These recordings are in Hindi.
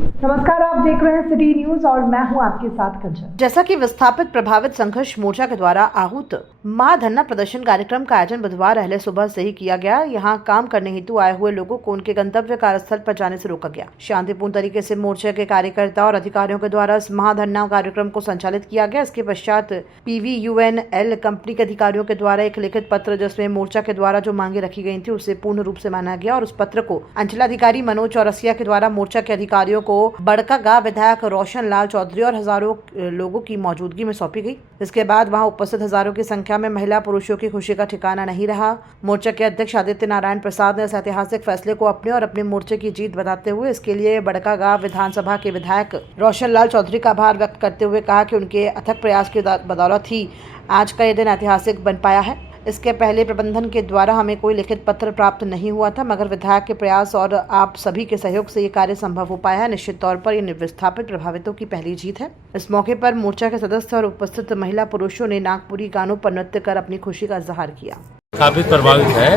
नमस्कार, आप देख रहे हैं सिटी न्यूज और मैं हूं आपके साथ कंचन। जैसा कि विस्थापित प्रभावित संघर्ष मोर्चा के द्वारा आहूत महाधरना प्रदर्शन कार्यक्रम का आयोजन बुधवार अहले सुबह से ही किया गया। यहां काम करने हेतु आए हुए लोगों को उनके गंतव्य कार्यस्थल पर जाने से रोका गया। शांतिपूर्ण तरीके से मोर्चे के कार्यकर्ता और अधिकारियों के द्वारा इस महाधरना कार्यक्रम को संचालित किया गया। इसके पश्चात PVUNL कंपनी के अधिकारियों के द्वारा एक लिखित पत्र, जिसमें मोर्चा के द्वारा जो मांगे रखी गई थी, उसे पूर्ण रूप से माना गया और उस पत्र को अंचलाधिकारी मनोज चौरसिया के द्वारा मोर्चा के अधिकारियों को बड़कागांव विधायक रोशन लाल चौधरी और हजारों लोगों की मौजूदगी में सौंपी गई। इसके बाद वहां उपस्थित हजारों की संख्या में महिला पुरुषों की खुशी का ठिकाना नहीं रहा। मोर्चा के अध्यक्ष आदित्य नारायण प्रसाद ने इस ऐतिहासिक फैसले को अपने और अपने मोर्चे की जीत बताते हुए इसके लिए बड़कागांव विधानसभा के विधायक रोशन लाल चौधरी का आभार व्यक्त करते हुए कहा कि उनके अथक प्रयास की बदौलत ही आज का यह दिन ऐतिहासिक बन पाया है। इसके पहले प्रबंधन के द्वारा हमें कोई लिखित पत्र प्राप्त नहीं हुआ था, मगर विधायक के प्रयास और आप सभी के सहयोग से ये कार्य संभव हो पाया है। निश्चित तौर पर ये विस्थापित प्रभावितों की पहली जीत है। इस मौके पर मोर्चा के सदस्य और उपस्थित महिला पुरुषों ने नागपुरी गानों पर नृत्य कर अपनी खुशी का इजहार किया। काफी प्रभावित है,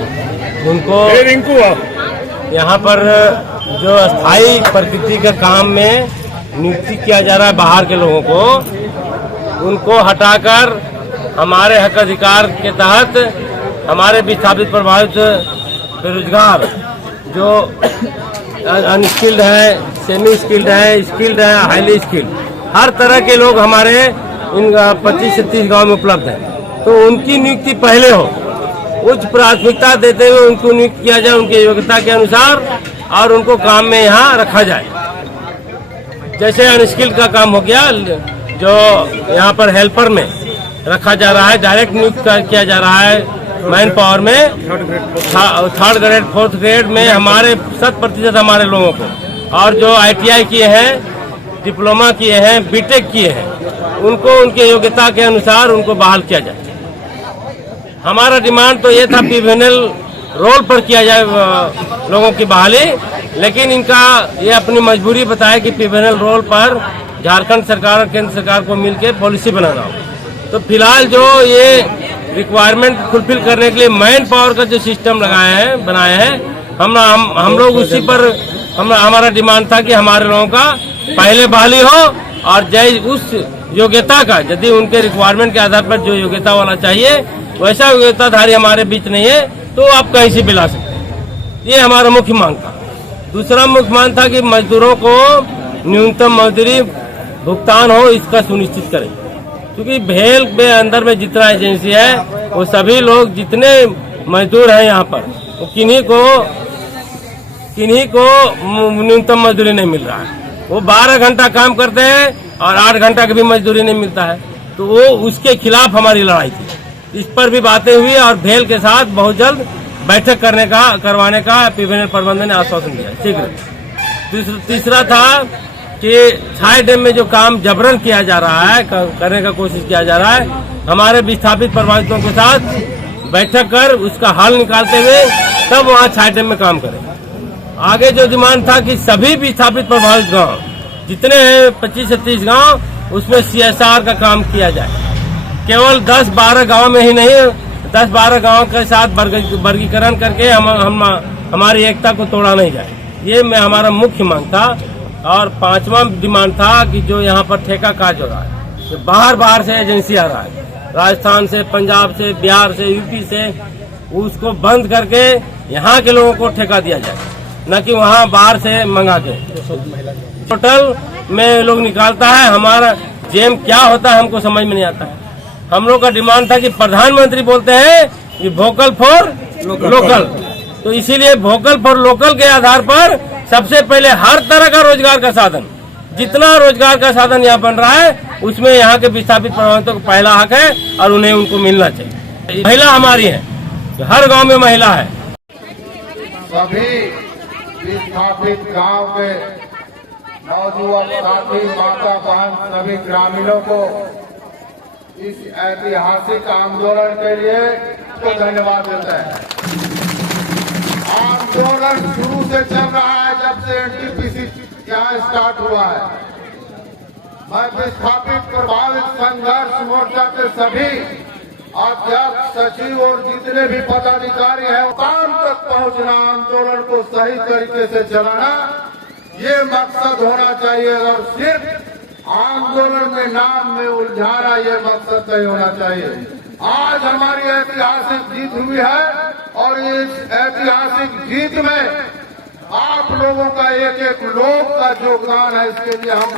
उनको यहाँ पर जो अस्थायी प्रकृति के काम में नियुक्ति किया जा रहा है बाहर के लोगों को, उनको हटाकर हमारे हक अधिकार के तहत हमारे विस्थापित प्रभावित बेरोजगार जो अनस्किल्ड है, सेमी स्किल्ड है, स्किल्ड है, हाईली स्किल्ड, हर तरह के लोग हमारे इन 25 से 30 गाँव में उपलब्ध हैं। तो उनकी नियुक्ति पहले हो, उच्च प्राथमिकता देते हुए उनको नियुक्त किया जाए उनकी योग्यता के अनुसार और उनको काम में यहाँ रखा जाए। जैसे अनस्किल्ड का काम हो गया, जो यहाँ पर हेल्पर में रखा जा रहा है, डायरेक्ट नियुक्त किया जा रहा है मैन पावर में, 3rd ग्रेड 4th ग्रेड में हमारे 100% हमारे लोगों को, और जो ITI किए हैं, डिप्लोमा किए हैं, BTech किए हैं, उनको उनके योग्यता के अनुसार उनको बहाल किया जाए। हमारा डिमांड तो ये था PVNL रोल पर किया जाए लोगों की बहाली, लेकिन इनका ये अपनी मजबूरी बताया कि PVNL रोल पर झारखंड सरकार और केंद्र सरकार को मिलकर पॉलिसी बनाना हो। तो फिलहाल जो ये रिक्वायरमेंट फुलफिल करने के लिए मैन पावर का जो सिस्टम बनाए हैं, हम लोग उसी पर हमारा डिमांड था कि हमारे लोगों का पहले बहाली हो और जय उस योग्यता का, यदि उनके रिक्वायरमेंट के आधार पर जो योग्यता वाला चाहिए वैसा योग्यताधारी हमारे बीच नहीं है तो आप कहीं से भी ला सकते। ये हमारा मुख्य मांग था। दूसरा मुख्य मांग था कि मजदूरों को न्यूनतम मजदूरी भुगतान हो, इसका सुनिश्चित करें, क्योंकि भेल में अंदर में जितना एजेंसी है वो सभी लोग जितने मजदूर हैं यहाँ पर, वो किन्हीं को न्यूनतम मजदूरी नहीं मिल रहा है। वो 12 घंटा काम करते हैं और 8 घंटा की भी मजदूरी नहीं मिलता है। तो वो उसके खिलाफ हमारी लड़ाई थी। इस पर भी बातें हुई और भेल के साथ बहुत जल्द बैठक करवाने का PVNL प्रबंधन ने आश्वासन दिया शीघ्र। तीसरा था कि छाय डैम में जो काम जबरन किया जा रहा है, करने का कोशिश किया जा रहा है, हमारे विस्थापित प्रभावितों के साथ बैठक कर उसका हल निकालते हुए तब वहाँ छाय डैम में काम करें। आगे जो डिमांड था कि सभी विस्थापित प्रभावित गांव जितने हैं 25 से 30 गांव, उसमें CSR का काम किया जाए। केवल 10-12 गाँव में ही नहीं, 10-12 गाँव के साथ वर्गीकरण करके हमारी एकता को तोड़ा नहीं जाए। ये हमारा मुख्य मांग था। और 5वां डिमांड था कि जो यहाँ पर ठेका काज हो रहा है, जो बाहर से एजेंसी आ रहा है, राजस्थान से, पंजाब से, बिहार से, UP से, उसको बंद करके यहाँ के लोगों को ठेका दिया जाए, न कि वहाँ बाहर से मंगा के। होटल में लोग निकालता है, हमारा जेम क्या होता है हमको समझ में नहीं आता है। हम लोग का डिमांड था कि प्रधानमंत्री बोलते हैं कि वोकल फॉर लोकल, तो इसीलिए वोकल फॉर लोकल के आधार पर सबसे पहले हर तरह का रोजगार का साधन, जितना रोजगार का साधन यहाँ बन रहा है, उसमें यहाँ के विस्थापित प्रभावितों को पहला हक है और उन्हें उनको मिलना चाहिए। महिला हमारी है, हर गांव में महिला है। सभी विस्थापित गांव के नौजवान साथी, माता बहन, सभी ग्रामीणों को इस ऐतिहासिक आंदोलन के लिए तो धन्यवाद देते हैं। आंदोलन शुरू से चल रहा है, जब से NTPC यहाँ स्टार्ट हुआ है। मैं विस्थापित प्रभावित संघर्ष मोर्चा के सभी अध्यक्ष, सचिव और जितने भी पदाधिकारी हैं, काम तक पहुंचना, आंदोलन को सही तरीके से चलाना, ये मकसद होना चाहिए और सिर्फ आंदोलन के नाम में उलझाना ये मकसद नहीं होना चाहिए। आज हमारी ऐतिहासिक जीत हुई है और इस ऐतिहासिक जीत में आप लोगों का एक एक लोग का योगदान है। इसके लिए हम